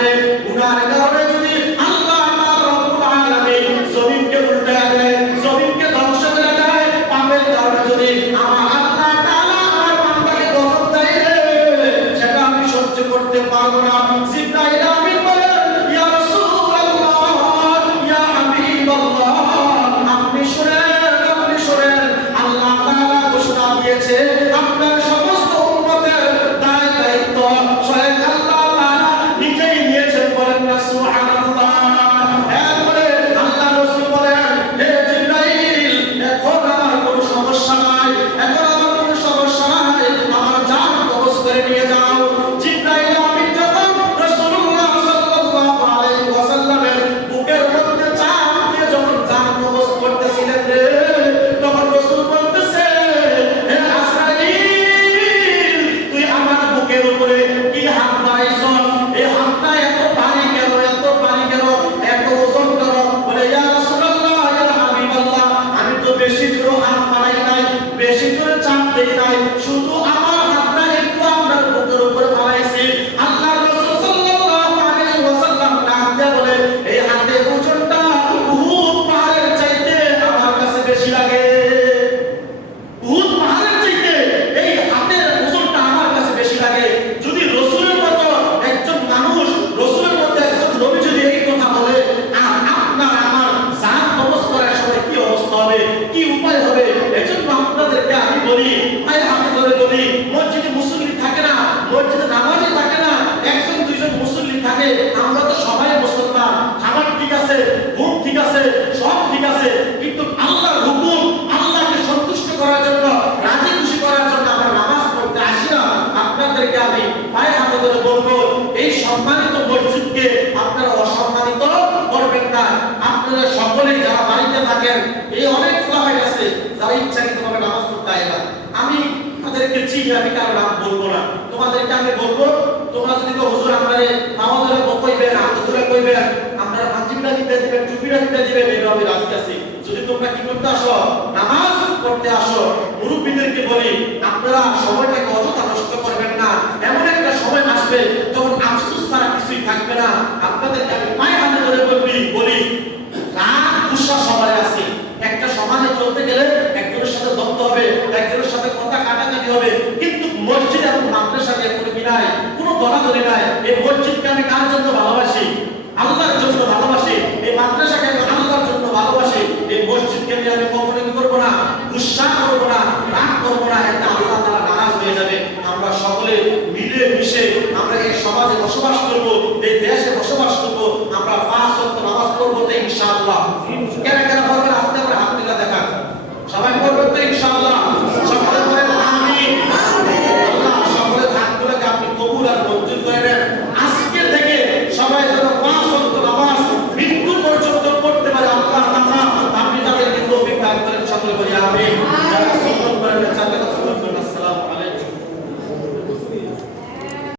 কারণে মুসল্লি থাকে, আমরা তো সবাই মুসলমান। খাবার ঠিক আছে ঘুম ঠিক আছে, সব ঠিক আছে, কিন্তু আল্লাহর হুকুম, আল্লাহকে সন্তুষ্ট করার জন্য, রাজি খুশি করার জন্য আমরা নামাজ পড়তে আসি না। আপনাদেরকে আমি পায়ে হাতে ধরে বলব, এই সম্মানিত মসজিদকে আপনারা অসম্মানিত করবেন না। আপনারা সকলেই যারা বাড়িতে থাকেন, এই অনেক ফ্লাইট আছে, যারা ইচ্ছাকৃতভাবে নামাজ পড়তে আয় না। আমি তাদেরকে চিনি আমি কারও নাম বলব না। তোমাদেরকে আমি বলব, তোমরা যদি হুজুর ধরে কইবেন ধরে কইবেন আপনারা হাজিবটা দিতে দিবেন টুপিটা দিতে দিবেন যদি তোমরা কি করতে আসো, নামাজ আসো, মুরব্বীদেরকে বলি, আপনারা সময়টাকে অযথা নষ্ট করবেন না। এমন একটা সময় আসবে ছাড়া কিছুই থাকবে না। আপনাদেরকে আমি পায়ে হাতে ধরে বলি গুসা সবাই আছে। একটা সমাজে চলতে গেলে একজনের সাথে হবে, একজনের সাথে কথা কাটাকাটি হবে, কিন্তু মসজিদ এবং মাদ্রাসা নিয়ে কোনো কি কোনো নাই। এই মসজিদকে আমি কার জন্য ভালোবাসি? আল্লাহর জন্য ভালোবাসি। এই মাদ্রাসাকে আমি আল্লাহর জন্য ভালোবাসি। এই মসজিদকে আমি আমি কখনো কি করব না? উৎসাহ করব না? রাগ করব না? একটা আল্লাহ তারা নারাজ হয়ে যাবে। আমরা সকলে মিলে মিশে আমরা এই সমাজে యాభై చక్కగా